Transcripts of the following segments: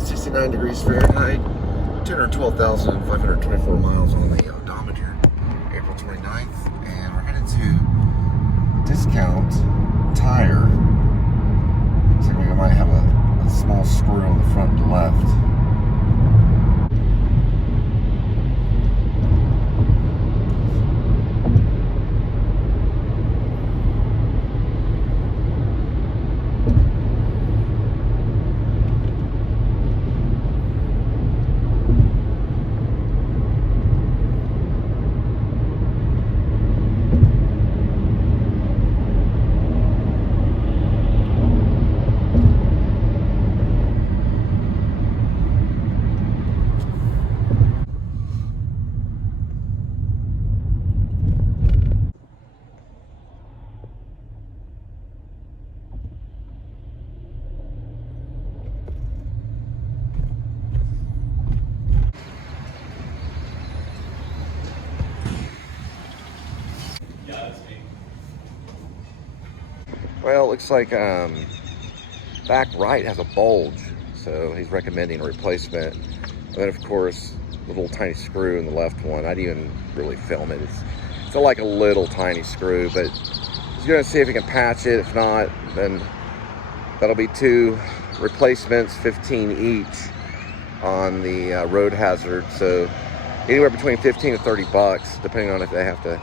at 69 degrees Fahrenheit, 212,524 miles on the odometer, April 29th, and we're headed to Discount Tire. Looks like we might have a small screw on the front left. Well, it looks like back right has a bulge, so he's recommending a replacement. And then, of course, the little tiny screw in the left one. I didn't even really film it. It's like a little tiny screw, but he's going to see if he can patch it. If not, then that'll be 2 replacements, 15 each on the road hazard. So anywhere between 15 to 30 bucks, depending on if they have to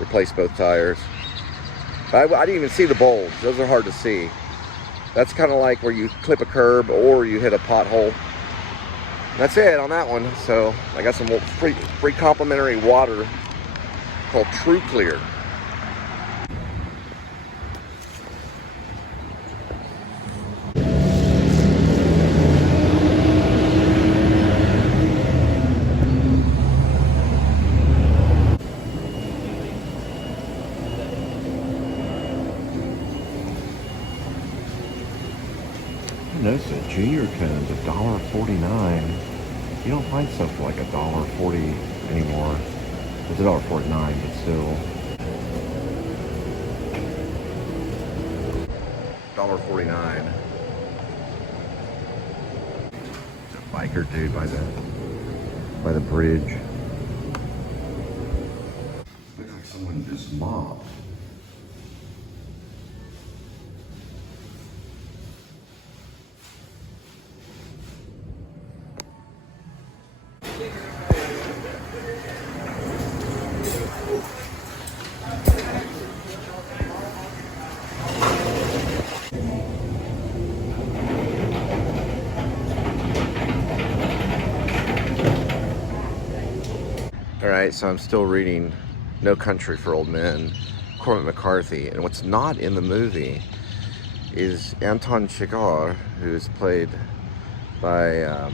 replace both tires. I didn't even see the bulge. Those are hard to see. That's kind of like where you clip a curb or you hit a pothole. That's it on that one. So I got some free complimentary water called True Clear. Notice that junior cone's $1.49. You don't find stuff for like $1.40 anymore. It's $1.49, but still. $1.49. A biker dude by the bridge. Looks like someone just mobbed. Alright, so I'm still reading No Country for Old Men, Cormac McCarthy, and what's not in the movie is Anton Chigurh, who is played by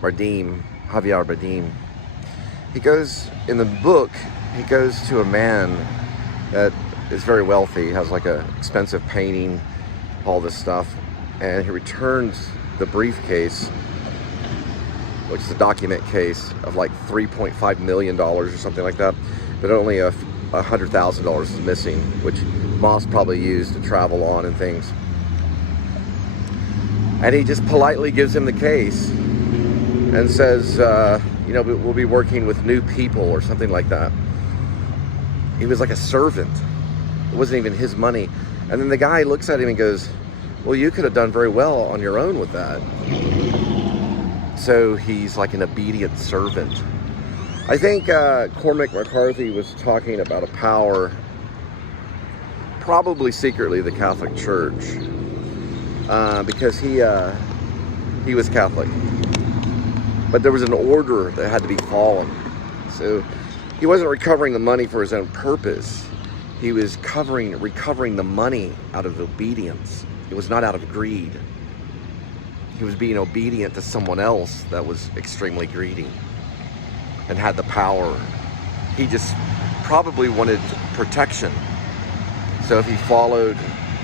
Javier Bardem. He goes, in the book, he goes to a man that is very wealthy, has like an expensive painting, all this stuff, and he returns the briefcase, which is a document case of like $3.5 million or something like that, but only $100,000 is missing, which Moss probably used to travel on and things. And he just politely gives him the case and says, you know, we'll be working with new people or something like that. He was like a servant. It wasn't even his money. And then the guy looks at him and goes, well, you could have done very well on your own with that. So he's like an obedient servant. I think Cormac McCarthy was talking about a power, probably secretly the Catholic Church, because he was Catholic. But there was an order that had to be followed. So he wasn't recovering the money for his own purpose. He was recovering the money out of obedience. It was not out of greed. He was being obedient to someone else that was extremely greedy and had the power. He just probably wanted protection. So if he followed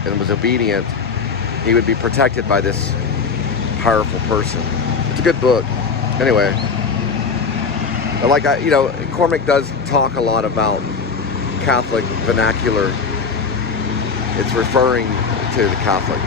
and was obedient, he would be protected by this powerful person. It's a good book. Anyway, like you know, Cormac does talk a lot about Catholic vernacular. It's referring to the Catholic.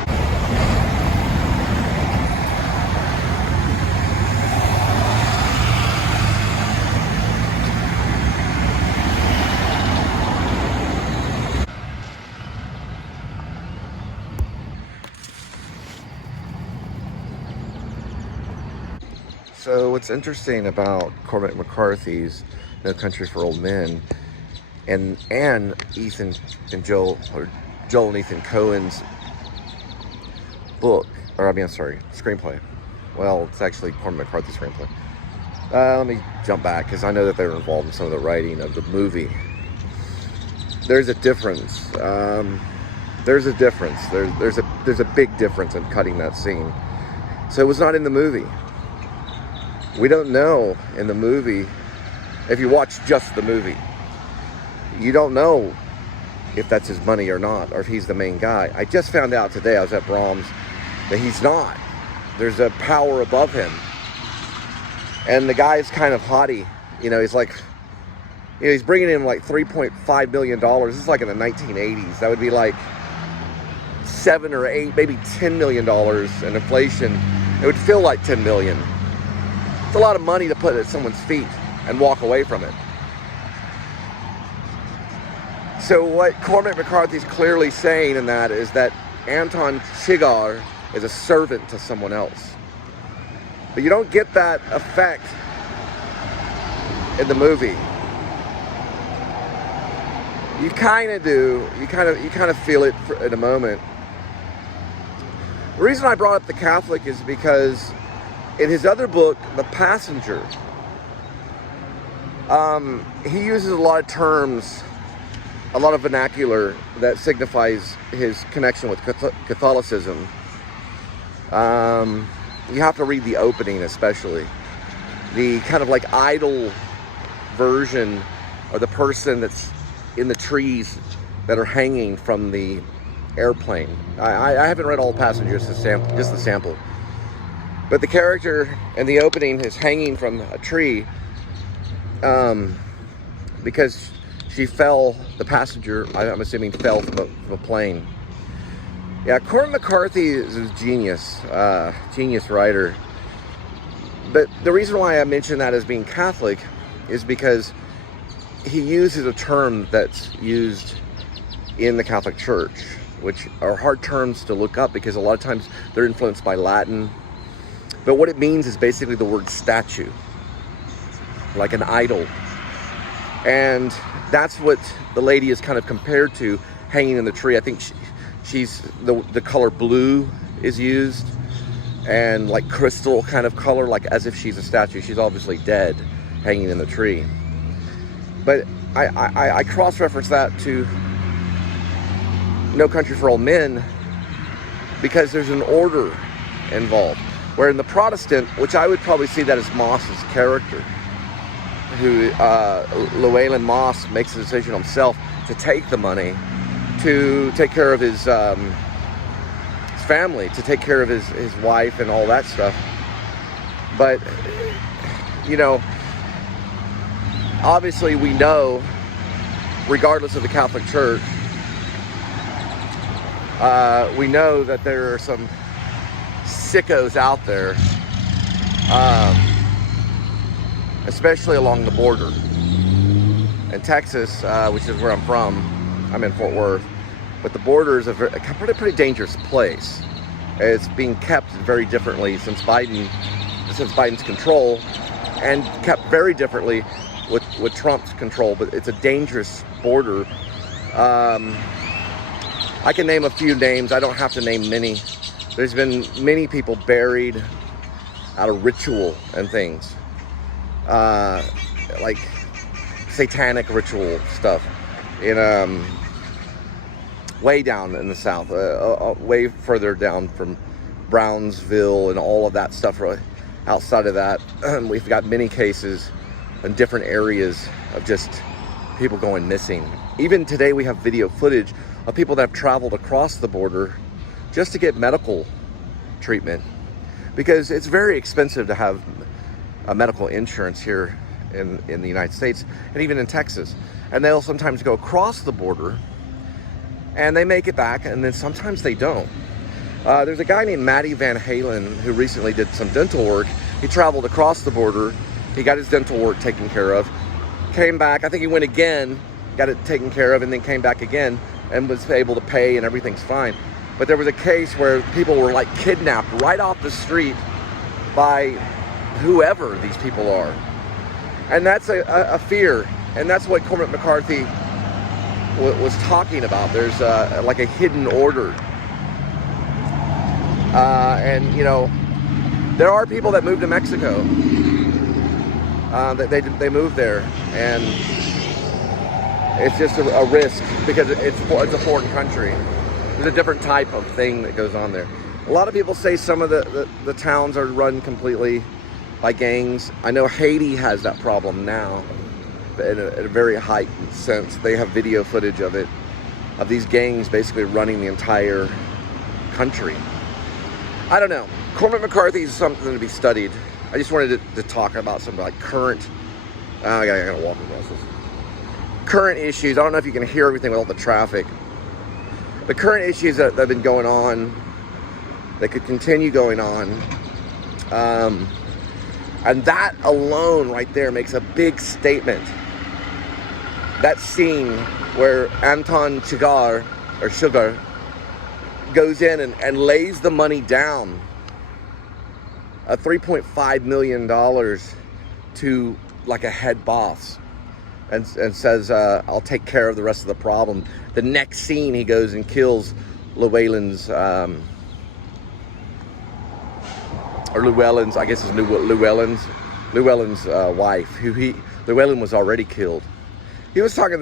So what's interesting about Cormac McCarthy's No Country for Old Men and Ethan and Joel, or Joel and Ethan Cohen's book, or screenplay. Well, it's actually Cormac McCarthy's screenplay. Let me jump back because I know that they were involved in some of the writing of the movie. There's a difference. There's a big difference in cutting that scene. So it was not in the movie. We don't know in the movie, if you watch just the movie, you don't know if that's his money or not, or if he's the main guy. I just found out today, I was at Braum's, that he's not. There's a power above him. And the guy's kind of haughty. You know, he's like, you know, he's bringing in like $3.5 million. This is like in the 1980s. That would be like $7 or $8, maybe $10 million in inflation. It would feel like $10 million. It's a lot of money to put at someone's feet and walk away from it. So what Cormac McCarthy's clearly saying in that is that Anton Chigurh is a servant to someone else. But you don't get that effect in the movie. You kind of do. You kind of feel it in a moment. The reason I brought up The Catholic is because in his other book, The Passenger, he uses a lot of terms, a lot of vernacular that signifies his connection with Catholicism. You have to read the opening especially. The kind of like idol version of the person that's in the trees that are hanging from the airplane. I haven't read all Passengers, just the sample. But the character in the opening is hanging from a tree because she fell, the passenger, I'm assuming, fell from a plane. Yeah, Cormac McCarthy is a genius writer. But the reason why I mention that as being Catholic is because he uses a term that's used in the Catholic Church, which are hard terms to look up because a lot of times they're influenced by Latin. But what it means is basically the word statue, like an idol. And that's what the lady is kind of compared to, hanging in the tree. I think she's the color blue is used, and like crystal kind of color, like as if she's a statue. She's obviously dead, hanging in the tree. But I cross-reference that to No Country for Old Men because there's an order involved. Where in the Protestant, which I would probably see that as Moss's character, who Llewellyn Moss makes a decision himself to take the money, to take care of his family, to take care of his wife and all that stuff. But, you know, obviously we know, regardless of the Catholic Church, we know that there are some sickos out there, especially along the border. In Texas, which is where I'm from, I'm in Fort Worth, but the border is a pretty dangerous place. It's being kept very differently since Biden's control, and kept very differently with Trump's control, but it's a dangerous border. I can name a few names. I don't have to name many. There's been many people buried out of ritual and things, like satanic ritual stuff, in way down in the south, way further down from Brownsville and all of that stuff. Right outside of that, we've got many cases in different areas of just people going missing. Even today, we have video footage of people that have traveled across the border just to get medical treatment, because it's very expensive to have a medical insurance here in the United States and even in Texas. And they'll sometimes go across the border and they make it back, and then sometimes they don't. There's a guy named Matty Van Halen who recently did some dental work. He traveled across the border, he got his dental work taken care of, came back, I think he went again, got it taken care of, and then came back again and was able to pay, and everything's fine. But there was a case where people were like kidnapped right off the street by whoever these people are. And that's a fear. And that's what Cormac McCarthy was talking about. There's like a hidden order. And, you know, there are people that move to Mexico. They move there. And it's just a risk because it's a foreign country. There's a different type of thing that goes on there. A lot of people say some of the towns are run completely by gangs. I know Haiti has that problem now in a very heightened sense. They have video footage of it, of these gangs basically running the entire country. I don't know. Cormac McCarthy is something to be studied. I just wanted to talk about some like current, I gotta walk across this. Current issues. I don't know if you can hear everything with all the traffic. The current issues that have been going on, that could continue going on. And that alone right there makes a big statement. That scene where Anton Chigurh goes in and lays the money down, $3.5 million to like a head boss, and says, I'll take care of the rest of the problem. The next scene, he goes and kills Llewellyn's, or Llewellyn's, I guess it's Llewellyn's wife, Llewellyn was already killed. He was saying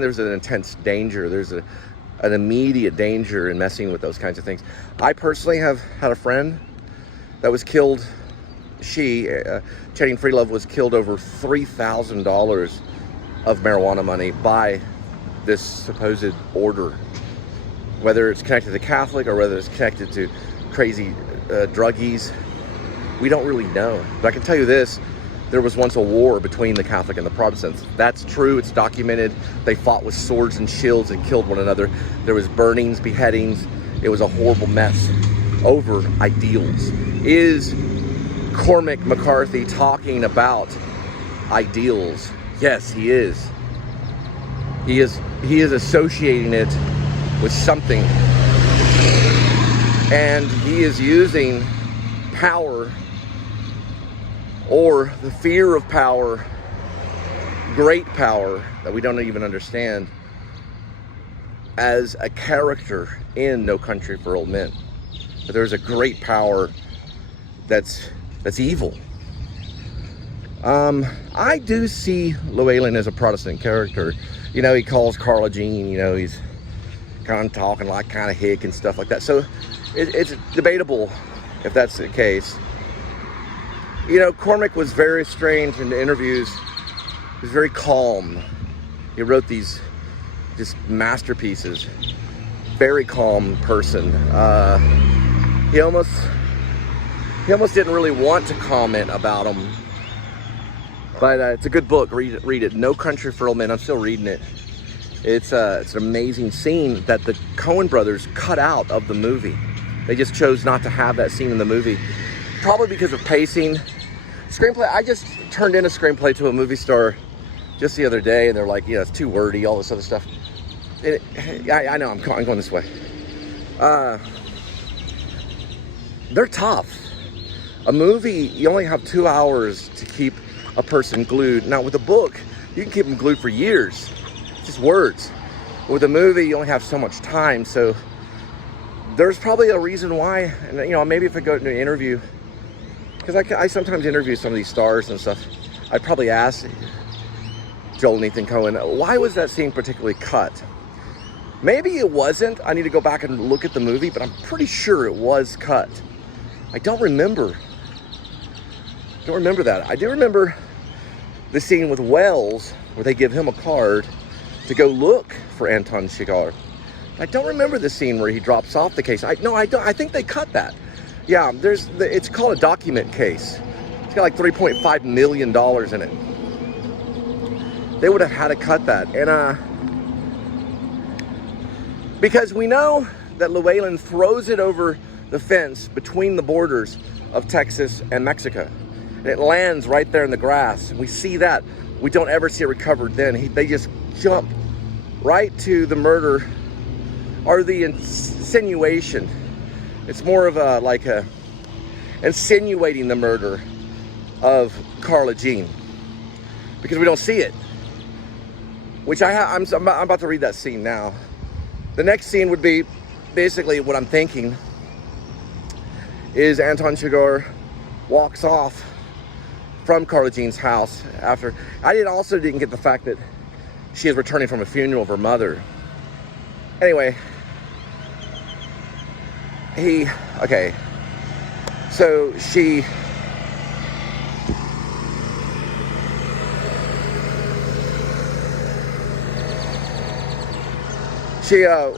there's an intense danger. There's an immediate danger in messing with those kinds of things. I personally have had a friend that was killed. Channing Freelove was killed over $3,000 of marijuana money by this supposed order. Whether it's connected to Catholic or whether it's connected to crazy druggies, we don't really know. But I can tell you this, there was once a war between the Catholic and the Protestants. That's true, it's documented. They fought with swords and shields and killed one another. There was burnings, beheadings. It was a horrible mess over ideals. Is Cormac McCarthy talking about ideals? Yes, he is. He is associating it with something. And he is using power, or the fear of power, great power that we don't even understand, as a character in No Country for Old Men. But there's a great power that's evil. I do see Llewellyn as a Protestant character. You know, he calls Carla Jean, you know, he's kind of talking like kind of hick and stuff like that. So it's debatable if that's the case. You know, Cormac was very strange in the interviews. He was very calm. He wrote these just masterpieces. Very calm person. He almost didn't really want to comment about them. But it's a good book. Read it. No Country for Old Men. I'm still reading it. It's an amazing scene that the Coen brothers cut out of the movie. They just chose not to have that scene in the movie. Probably because of pacing. Screenplay, I just turned in a screenplay to a movie store just the other day, and they're like, yeah, it's too wordy, all this other stuff. I know, I'm going this way. They're tough. A movie, you only have 2 hours to keep a person glued. Now with a book, you can keep them glued for years. It's just words. With a movie, you only have so much time, so there's probably a reason why. And you know, maybe if I go to an interview, because I sometimes interview some of these stars and stuff, I'd probably ask Joel and Ethan Coen, why was that scene particularly cut? Maybe it wasn't. I need to go back and look at the movie, but I'm pretty sure it was cut. I don't remember that. I do remember the scene with Wells where they give him a card to go look for Anton Chigurh. I don't remember the scene where he drops off the case. I think they cut that. Yeah, it's called a document case. It's got like $3.5 million in it. They would have had to cut that. And because we know that Llewellyn throws it over the fence between the borders of Texas and Mexico. And it lands right there in the grass. And we see that. We don't ever see it recovered then. They just jump right to the murder, or the insinuation. It's more of a insinuating the murder of Carla Jean, because we don't see it. Which I'm about to read that scene now. The next scene would be basically what I'm thinking is Anton Chigurh walks off from Carla Jean's house after. I didn't get the fact that she is returning from a funeral of her mother. Anyway, so she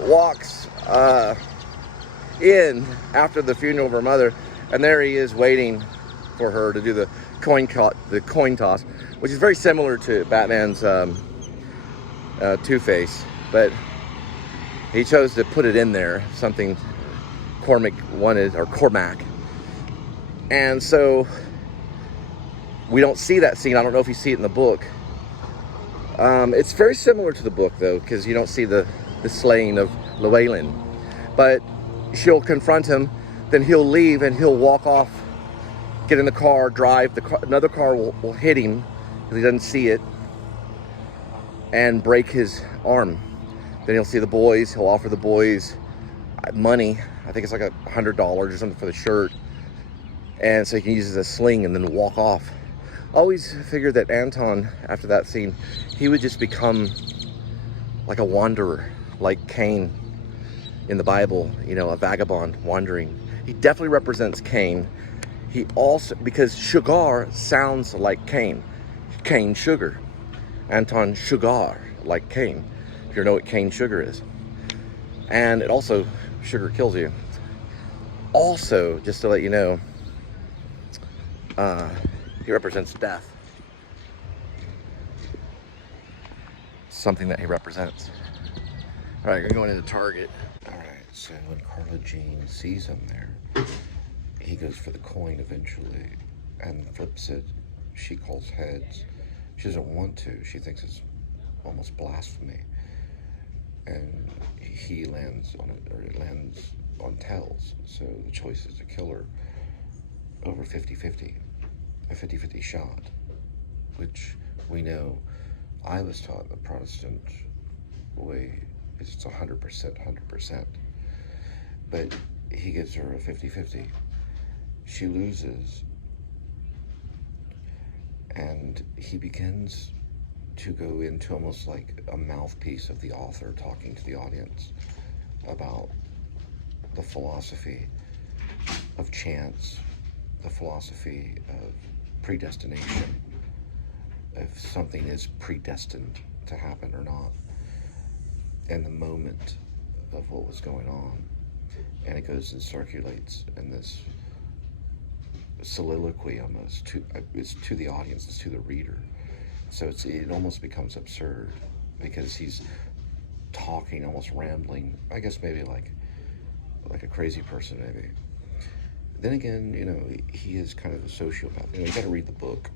walks in after the funeral of her mother, and there he is waiting for her to do the coin toss, which is very similar to Batman's Two-Face, but he chose to put it in there, something Cormac wanted, or Cormac. And so we don't see that scene. I don't know if you see it in the book. It's very similar to the book, though, because you don't see the slaying of Llewellyn. But she'll confront him, then he'll leave and he'll walk off, get in the car, drive. Another car will hit him because he doesn't see it and break his arm. Then he'll see the boys. He'll offer the boys money. I think it's like $100 or something for the shirt. And so he can use it as a sling and then walk off. Always figured that Anton, after that scene, he would just become like a wanderer, like Cain in the Bible, you know, a vagabond wandering. He definitely represents Cain. He also, because Chigurh sounds like Cain. Cain Sugar. Anton Chigurh, like Cain. If you know what cane sugar is. And it also, sugar kills you. Also, just to let you know, he represents death. Something that he represents. All right, you're going into Target. All right, so when Carla Jean sees him there, he goes for the coin eventually and flips it. She calls heads. She doesn't want to. She thinks it's almost blasphemy. And he lands on it, or it lands on tails. So the choice is to kill her over 50-50. A 50-50 shot, which we know I was taught the Protestant way is it's 100%. But he gives her a 50-50. She loses, and he begins to go into almost like a mouthpiece of the author talking to the audience about the philosophy of chance, the philosophy of predestination, if something is predestined to happen or not, and the moment of what was going on. And it goes and circulates in this soliloquy almost. It's to the audience, it's to the reader. So it almost becomes absurd because he's talking, almost rambling, I guess maybe like a crazy person maybe. Then again, you know, he is kind of a sociopath. You know, you got to read the book.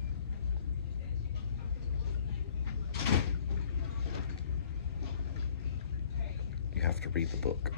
You have to read the book.